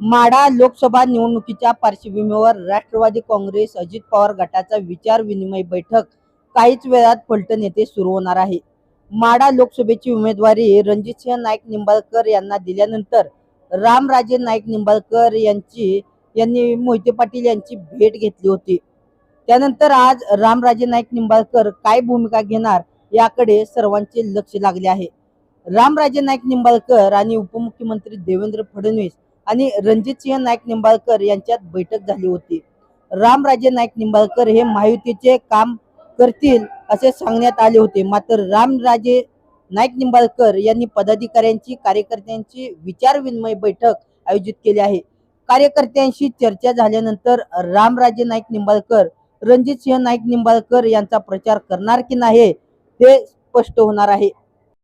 माढा लोकसभा निवडणुकीच्या पार्श्वभूमीवर राष्ट्रवादी काँग्रेस अजित पवार गटाचा विचार विनिमय बैठक काहीच वेळात फलटण येथे सुरू होणार आहे. माढा लोकसभेची उमेदवारी रणजितसिंह नाईक निंबाळकर यांना दिल्यानंतर रामराजे नाईक निंबाळकर यांची यांनी मोहिते पाटील यांची भेट घेतली होती. त्यानंतर आज रामराजे नाईक निंबाळकर काय भूमिका घेणार याकडे सर्वांचे लक्ष लागले आहे. रामराजे नाईक निंबाळकर आणि उपमुख्यमंत्री देवेंद्र फडणवीस आणि रणजितसिंह नाईक निंबाळकर यांच्यात बैठक झाली होती. रामराजे नाईक निंबाळकर हे महायुतीचे काम करतील असे सांगण्यात आले होते. मात्र रामराजे नाईक निंबाळकर यांनी पदाधिकाऱ्यांची कार्यकर्त्यांची विचार विनिमय बैठक आयोजित केली आहे. कार्यकर्त्यांशी चर्चा झाल्यानंतर रामराजे नाईक निंबाळकर रणजितसिंह नाईक निंबाळकर यांचा प्रचार करणार की नाही हे स्पष्ट होणार आहे.